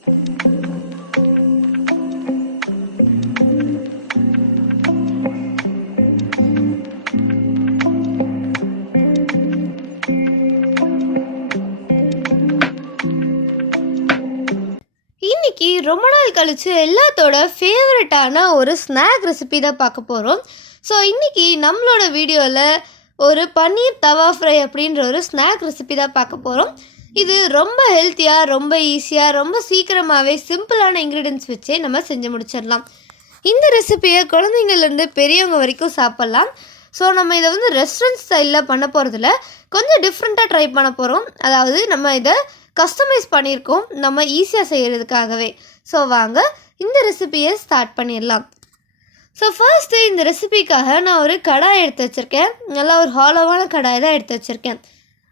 இன்னைக்கு ரொம்ப நாள் கழிச்சு எல்லாத்தோட ஃபேவரட்டான ஒரு ஸ்நாக் ரெசிபி தான் பார்க்க போகிறோம். ஸோ இன்னைக்கு நம்மளோட வீடியோவில் ஒரு பன்னீர் தவா ஃப்ரை அப்படின்ற ஒரு ஸ்நாக் ரெசிபி தான் பார்க்க போகிறோம். இது ரொம்ப ஹெல்த்தியாக, ரொம்ப ஈஸியாக, ரொம்ப சீக்கிரமாகவே சிம்பிளான இன்க்ரீடியன்ஸ் வச்சே நம்ம செஞ்சு முடிச்சிடலாம். இந்த ரெசிபியை குழந்தைங்கள்லேருந்து பெரியவங்க வரைக்கும் சாப்பிட்லாம். ஸோ நம்ம இதை ரெஸ்டாரண்ட் ஸ்டைலில் பண்ண போகிறதில்ல, கொஞ்சம் டிஃப்ரெண்ட்டாக ட்ரை பண்ண போகிறோம். அதாவது நம்ம இதை கஸ்டமைஸ் பண்ணியிருக்கோம் நம்ம ஈஸியாக செய்கிறதுக்காகவே. ஸோ வாங்க இந்த ரெசிபியை ஸ்டார்ட் பண்ணிடலாம். ஸோ ஃபர்ஸ்ட்டு இந்த ரெசிபிக்காக நான் ஒரு கடாய் எடுத்து வச்சுருக்கேன். நல்லா ஒரு ஹாலோவான கடாய் தான் எடுத்து வச்சுருக்கேன்.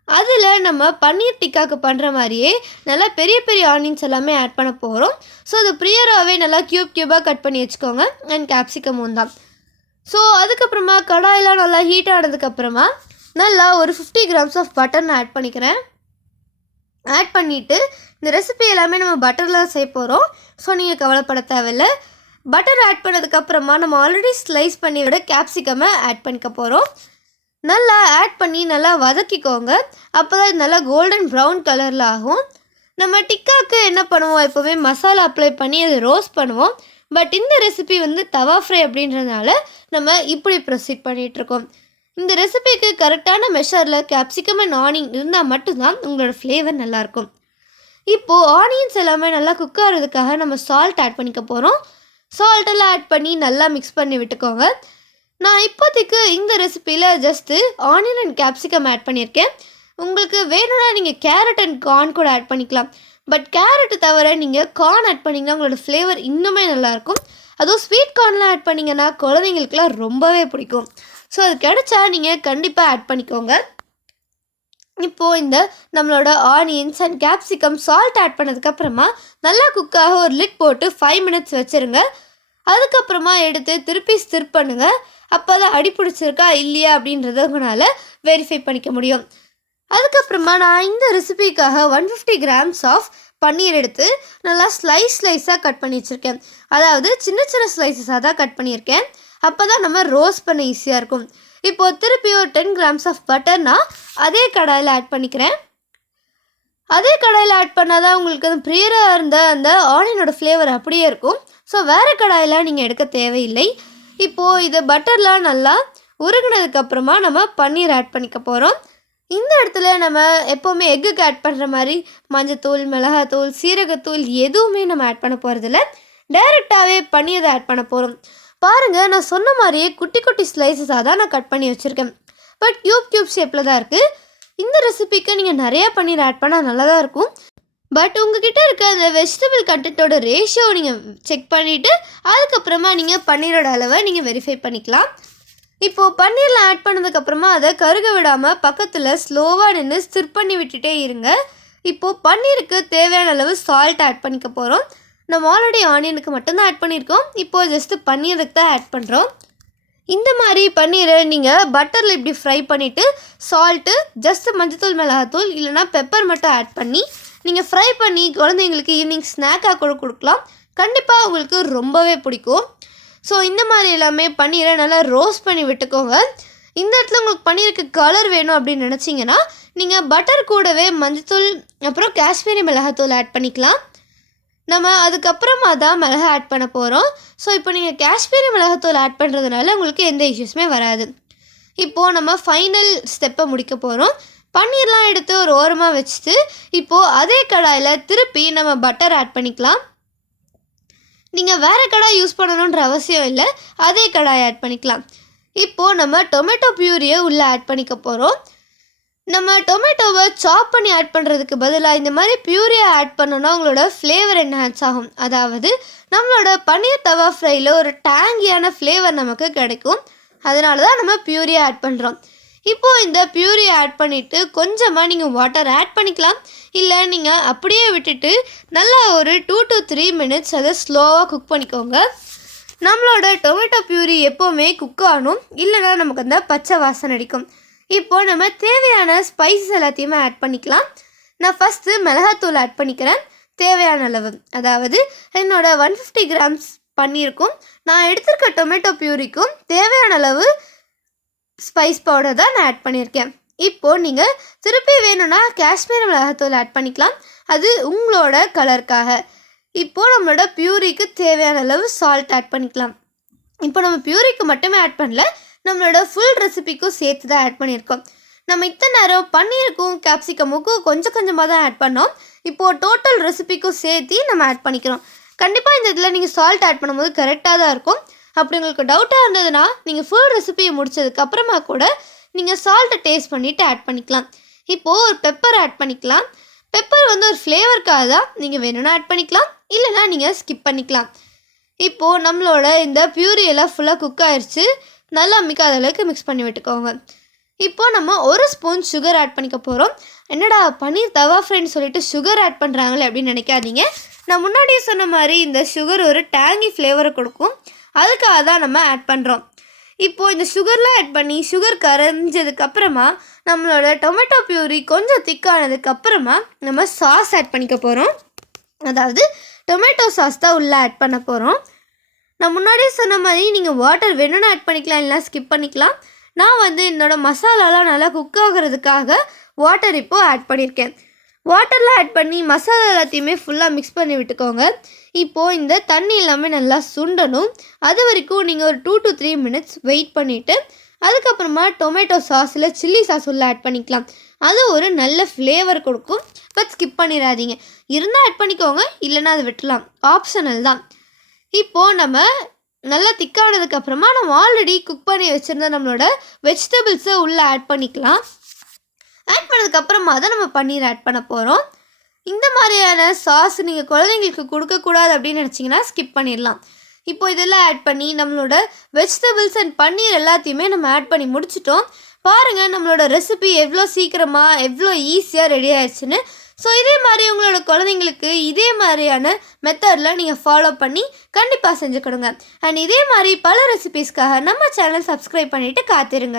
அதில் நம்ம பன்னீர் டிக்காக்கு பண்ணுற மாதிரியே நல்லா பெரிய பெரிய ஆனியன்ஸ் எல்லாமே ஆட் பண்ண போகிறோம். ஸோ அது ப்ரியராகவே நல்லா க்யூபாக கட் பண்ணி வச்சுக்கோங்க. அண்ட் கேப்சிகமும் தான். ஸோ அதுக்கப்புறமா கடாயெலாம் நல்லா ஹீட் ஆனதுக்கப்புறமா நல்லா ஒரு 50 grams ஆஃப் பட்டர் நான் ஆட் பண்ணிக்கிறேன். ஆட் பண்ணிவிட்டு இந்த ரெசிபி எல்லாமே நம்ம பட்டரில் செய்ய போகிறோம். ஸோ நீங்கள் கவலைப்பட தேவையில்லை. பட்டர் ஆட் பண்ணதுக்கப்புறமா நம்ம ஆல்ரெடி ஸ்லைஸ் பண்ணி விட கேப்சிகமை ஆட் பண்ணிக்க போகிறோம். நல்லா ஆட் பண்ணி நல்லா வதக்கிக்கோங்க. அப்போ தான் இது நல்லா கோல்டன் ப்ரௌன் கலரில் ஆகும். நம்ம டிக்காக்கு என்ன பண்ணுவோம், எப்போவுமே மசாலா அப்ளை பண்ணி அதை ரோஸ்ட் பண்ணுவோம். பட் இந்த ரெசிபி தவா ஃப்ரை அப்படின்றதுனால நம்ம இப்படி ப்ரொசீட் பண்ணிகிட்ருக்கோம். இந்த ரெசிபிக்கு கரெக்டான மெஷரில் கேப்சிகம் அண்ட் ஆனியன் இருந்தால் மட்டும்தான் உங்களோட ஃப்ளேவர் நல்லாயிருக்கும். இப்போது ஆனியன்ஸ் எல்லாமே நல்லா குக் ஆகிறதுக்காக நம்ம சால்ட் ஆட் பண்ணிக்க போகிறோம். சால்ட்டெல்லாம் ஆட் பண்ணி நல்லா மிக்ஸ் பண்ணி விட்டுக்கோங்க. நான் இப்போதைக்கு இந்த ரெசிப்பியில் just onion and capsicum add பண்ணியிருக்கேன். உங்களுக்கு வேணும்னா நீங்கள் கேரட் அண்ட் கார்ன் கூட ஆட் பண்ணிக்கலாம். பட் கேரட்டு தவிர நீங்கள் கார்ன் ஆட் பண்ணிங்கன்னா உங்களோட ஃப்ளேவர் இன்னுமே நல்லாயிருக்கும். அதுவும் ஸ்வீட் கார்ன்லாம் ஆட் பண்ணிங்கன்னா குழந்தைங்களுக்குலாம் ரொம்பவே பிடிக்கும். ஸோ அது கிடைச்சா நீங்கள் கண்டிப்பாக ஆட் பண்ணிக்கோங்க. இப்போது இந்த நம்மளோட onions and capsicum salt add பண்ணதுக்கப்புறமா நல்லா குக்காக ஒரு லிட் போட்டு 5 minutes வச்சுருங்க. அதுக்கப்புறமா எடுத்து திருப்பி ஸ்டிர் பண்ணுங்கள். அப்போ தான் அடி பிடிச்சிருக்கா இல்லையா அப்படின்றத உங்களால் வெரிஃபை பண்ணிக்க முடியும். அதுக்கப்புறமா நான் இந்த ரெசிபிக்காக 150 grams ஆஃப் பன்னீர் எடுத்து நல்லா ஸ்லைஸாக கட் பண்ணி வச்சுருக்கேன். அதாவது சின்ன சின்ன ஸ்லைஸஸாக தான் கட் பண்ணியிருக்கேன். அப்போ தான் நம்ம ரோஸ்ட் பண்ண ஈஸியாக இருக்கும். இப்போது திருப்பி ஒரு 10 grams ஆஃப் பட்டர் நான் அதே கடாயில் ஆட் பண்ணிக்கிறேன். அதே கடாயில் ஆட் பண்ணால் தான் உங்களுக்கு அந்த ப்ரியராக இருந்த அந்த ஆனியனோட ஃப்ளேவர் அப்படியே இருக்கும். ஸோ வேறு கடாயில் நீங்கள் எடுக்க தேவையில்லை. இப்போது இது பட்டர்லாம் நல்லா உருகினதுக்கப்புறமா நம்ம பன்னீர் ஆட் பண்ணிக்க போகிறோம். இந்த இடத்துல நம்ம எப்போவுமே எக்குக்கு ஆட் பண்ணுற மாதிரி மஞ்சத்தூள், மிளகாத்தூள், சீரகத்தூள் எதுவுமே நம்ம ஆட் பண்ண போகிறதில்ல. டைரெக்டாகவே பன்னீரை ஆட் பண்ண போகிறோம். பாருங்கள், நான் சொன்ன மாதிரியே குட்டி குட்டி ஸ்லைஸஸாக தான் நான் கட் பண்ணி வச்சுருக்கேன். பட் க்யூப் ஷேப்பில் தான் இருக்குது. இந்த ரெசிபிக்கு நீங்கள் நிறையா பன்னீர் ஆட் பண்ணால் நல்லா தான் இருக்கும். பட் உங்ககிட்ட இருக்க அந்த வெஜிடபிள் கண்டென்ட்டோட ரேஷியோ நீங்கள் செக் பண்ணிவிட்டு அதுக்கப்புறமா நீங்கள் பன்னீரோட அளவை நீங்கள் வெரிஃபை பண்ணிக்கலாம். இப்போது பன்னீரில் ஆட் பண்ணதுக்கப்புறமா அதை கருக விடாமல் பக்கத்தில் ஸ்லோவாக நின்று ஸ்டிர் பண்ணி விட்டுட்டே இருங்க. இப்போது பன்னீருக்கு தேவையான அளவு சால்ட் ஆட் பண்ணிக்க போகிறோம். நம்ம ஆல்ரெடி ஆனியனுக்கு மட்டும்தான் ஆட் பண்ணியிருக்கோம். இப்போது ஜஸ்ட்டு பன்னீருக்கு தான் ஆட் பண்ணுறோம். இந்த மாதிரி பன்னீரை நீங்கள் பட்டரில் இப்படி ஃப்ரை பண்ணிவிட்டு சால்ட்டு, ஜஸ்ட்டு மஞ்சத்தூள், மிளகாத்தூள் இல்லைனா பெப்பர் மட்டும் ஆட் பண்ணி நீங்கள் ஃப்ரை பண்ணி குழந்தைங்களுக்கு ஈவினிங் ஸ்நாக்காக கூட கொடுக்கலாம். கண்டிப்பாக உங்களுக்கு ரொம்பவே பிடிக்கும். ஸோ இந்த மாதிரி எல்லாமே பன்னீரை நல்லா ரோஸ்ட் பண்ணி விட்டுக்கோங்க. இந்த இடத்துல உங்களுக்கு பன்னீருக்கு கலர் வேணும் அப்படின்னு நினச்சிங்கன்னா நீங்கள் பட்டர் கூடவே மஞ்சத்தூள் அப்புறம் காஷ்மீரி மிளகாத்தூள் ஆட் பண்ணிக்கலாம். நம்ம அதுக்கப்புறமா தான் மிளகா ஆட் பண்ண போகிறோம். ஸோ இப்போ நீங்கள் காஷ்மீரி மிளகாத்தூள் ஆட் பண்ணுறதுனால உங்களுக்கு எந்த இஷ்யூஸுமே வராது. இப்போது நம்ம ஃபைனல் ஸ்டெப்பை முடிக்க போகிறோம். பன்னீர்லாம் எடுத்து ஒரு ஓரமாக வச்சுட்டு இப்போது அதே கடாயில் திருப்பி நம்ம பட்டர் ஆட் பண்ணிக்கலாம். நீங்கள் வேறு கடாய் யூஸ் பண்ணணுன்ற அவசியம் இல்லை, அதே கடாய் ஆட் பண்ணிக்கலாம். இப்போது நம்ம டொமேட்டோ பியூரியை உள்ளே ஆட் பண்ணிக்க போகிறோம். நம்ம டொமேட்டோவை சாப் பண்ணி ஆட் பண்ணுறதுக்கு பதிலாக இந்த மாதிரி பியூரியாக ஆட் பண்ணோன்னா உங்களோட ஃப்ளேவர் என்ஹான்ஸ் ஆகும். அதாவது நம்மளோட பன்னீர் தவா ஃப்ரையில் ஒரு டேங்கியான ஃப்ளேவர் நமக்கு கிடைக்கும். அதனால தான் நம்ம பியூரியாக ஆட் பண்ணுறோம். இப்போது இந்த பியூரியை ஆட் பண்ணிவிட்டு கொஞ்சமாக நீங்கள் வாட்டர் ஆட் பண்ணிக்கலாம். இல்லை நீங்கள் அப்படியே விட்டுட்டு நல்லா ஒரு 2 to 3 minutes அதை ஸ்லோவாக குக் பண்ணிக்கோங்க. நம்மளோட டொமேட்டோ பியூரி எப்போவுமே குக் ஆகணும், இல்லைனா நமக்கு அந்த பச்சை வாசனை அடிக்கும். இப்போது நம்ம தேவையான ஸ்பைசஸ் எல்லாத்தையுமே ஆட் பண்ணிக்கலாம். நான் ஃபஸ்ட்டு மிளகாத்தூள் ஆட் பண்ணிக்கிறேன். தேவையான அளவு, அதாவது என்னோட 150 கிராம்ஸ் பன்னீருக்கும் நான் எடுத்திருக்க டொமேட்டோ பியூரிக்கும் தேவையான அளவு ஸ்பைஸ் பவுடர் தான் நான் ஆட் பண்ணியிருக்கேன். இப்போது நீங்கள் திருப்பி வேணும்னா காஷ்மீரி மிளகாத்தூள் ஆட் பண்ணிக்கலாம், அது உங்களோட கலருக்காக. இப்போது நம்மளோட பியூரிக்கு தேவையான அளவு சால்ட் ஆட் பண்ணிக்கலாம். இப்போ நம்ம பியூரிக்கு மட்டுமே ஆட் பண்ணல, நம்மளோட ஃபுல் ரெசிபிக்கும் சேர்த்து தான் ஆட் பண்ணியிருக்கோம். நம்ம இத்தனை நேரம் பன்னீருக்கும் கேப்சிகமுக்கும் கொஞ்சம் கொஞ்சமாக தான் ஆட் பண்ணோம். இப்போது டோட்டல் ரெசிபிக்கும் சேர்த்து நம்ம ஆட் பண்ணிக்கிறோம். கண்டிப்பாக இந்த இதில் நீங்கள் சால்ட் ஆட் பண்ணும்போது கரெக்டாக தான் இருக்கும். அப்படி உங்களுக்கு டவுட்டாக இருந்ததுன்னா நீங்கள் ஃபுல் ரெசிபியை முடிச்சதுக்கப்புறமா கூட நீங்கள் சால்ட்டை டேஸ்ட் பண்ணிவிட்டு ஆட் பண்ணிக்கலாம். இப்போது ஒரு பெப்பர் ஆட் பண்ணிக்கலாம். பெப்பர் ஒரு ஃப்ளேவருக்காக தான், நீங்கள் வேணும்னா ஆட் பண்ணிக்கலாம், இல்லைனா நீங்கள் ஸ்கிப் பண்ணிக்கலாம். இப்போது நம்மளோட இந்த பியூரி எல்லாம் ஃபுல்லாக குக் ஆயிடுச்சு. நல்லா மிக்காத அளவுக்கு மிக்ஸ் பண்ணி விட்டுக்கோங்க. இப்போது நம்ம 1 ஸ்பூன் சுகர் ஆட் பண்ணிக்க போகிறோம். என்னடா பன்னீர் தவா ஃப்ரைன்னு சொல்லிட்டு சுகர் ஆட் பண்ணுறாங்களே அப்படின்னு நினைக்காதீங்க. நான் முன்னாடியே சொன்ன மாதிரி இந்த சுகர் ஒரு டேங்கி ஃப்ளேவரை கொடுக்கும், அதுக்காக தான் நம்ம ஆட் பண்ணுறோம். இப்போது இந்த சுகர்லாம் ஆட் பண்ணி சுகர் கரைஞ்சதுக்கப்புறமா நம்மளோட டொமேட்டோ பியூரி கொஞ்சம் திக்கானதுக்கப்புறமா நம்ம சாஸ் ஆட் பண்ணிக்க போகிறோம். அதாவது டொமேட்டோ சாஸ் தான் உள்ளே ஆட் பண்ண போகிறோம். நான் முன்னாடியே சொன்ன மாதிரி நீங்கள் வாட்டர் வேணும்னு ஆட் பண்ணிக்கலாம், இல்லைனா ஸ்கிப் பண்ணிக்கலாம். நான் என்னோடய மசாலாலாம் நல்லா குக் ஆகிறதுக்காக வாட்டர் இப்போது ஆட் பண்ணியிருக்கேன். வாட்டர்லாம் ஆட் பண்ணி மசாலா எல்லாத்தையுமே ஃபுல்லாக மிக்ஸ் பண்ணி விட்டுக்கோங்க. இப்போது இந்த தண்ணி எல்லாமே நல்லா சுண்டணும். அது வரைக்கும் நீங்கள் ஒரு 2 to 3 minutes வெயிட் பண்ணிவிட்டு அதுக்கப்புறமா டொமேட்டோ சாஸ் இல்லை சில்லி சாஸ் உள்ள ஆட் பண்ணிக்கலாம். அது ஒரு நல்ல ஃப்ளேவர் கொடுக்கும். பட் ஸ்கிப் பண்ணிடாதீங்க, இருந்தால் ஆட் பண்ணிக்கோங்க, இல்லைன்னா அதை விட்டுலாம், ஆப்ஷனல் தான். இப்போது நம்ம நல்லா திக்கானதுக்கப்புறமா நம்ம ஆல்ரெடி குக் பண்ணி வச்சுருந்த நம்மளோட வெஜிடபிள்ஸை உள்ளே ஆட் பண்ணிக்கலாம். ஆட் பண்ணதுக்கப்புறமா தான் நம்ம பன்னீர் ஆட் பண்ண போகிறோம். இந்த மாதிரியான சாஸ் நீங்கள் குழந்தைங்களுக்கு கொடுக்கக்கூடாது அப்படின்னு நினச்சிங்கன்னா ஸ்கிப் பண்ணிடலாம். இப்போது இதெல்லாம் ஆட் பண்ணி நம்மளோட வெஜிடபிள்ஸ் அண்ட் பன்னீர் எல்லாத்தையுமே நம்ம ஆட் பண்ணி முடிச்சிட்டோம். பாருங்கள் நம்மளோட ரெசிபி எவ்வளோ சீக்கிரமாக எவ்வளோ ஈஸியாக ரெடி ஆயிடுச்சுன்னு. ஸோ இதே மாதிரி உங்களோட குழந்தைங்களுக்கு இதே மாதிரியான மெத்தடில் நீங்கள் ஃபாலோ பண்ணி கண்டிப்பாக செஞ்சு கொடுங்க. அண்ட் இதே மாதிரி பல ரெசிபீஸ்க்காக நம்ம சேனல் சப்ஸ்கிரைப் பண்ணிவிட்டு காத்திருங்க.